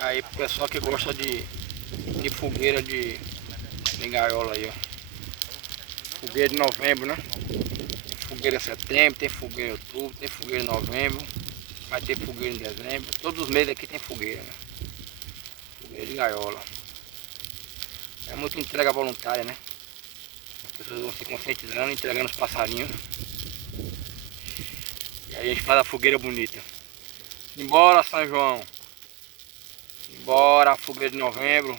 Aí pro pessoal que gosta de fogueira de gaiola aí, ó. Fogueira de novembro, né? Tem fogueira em setembro, tem fogueira em outubro, tem fogueira em novembro, vai ter fogueira em dezembro. Todos os meses aqui tem fogueira, né? Fogueira de gaiola. É muito entrega voluntária, né? As pessoas vão se conscientizando, entregando os passarinhos. E aí a gente faz a fogueira bonita. Embora São João. Embora fogueira de novembro.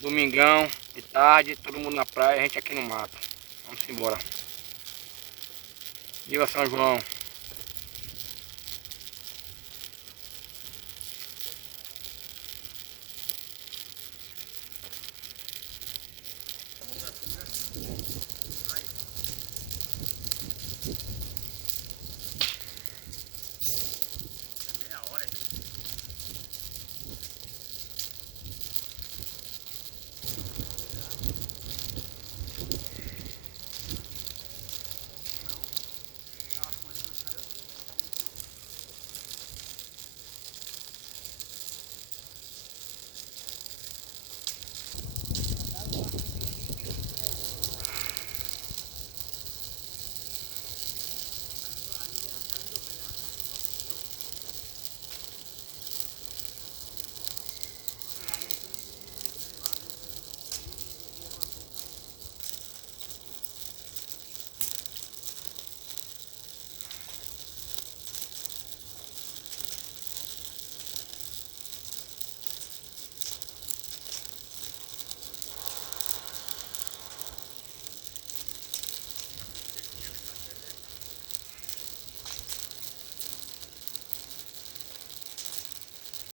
Domingão, de tarde, todo mundo na praia, a gente aqui no mato. Vamos embora. Viva São João!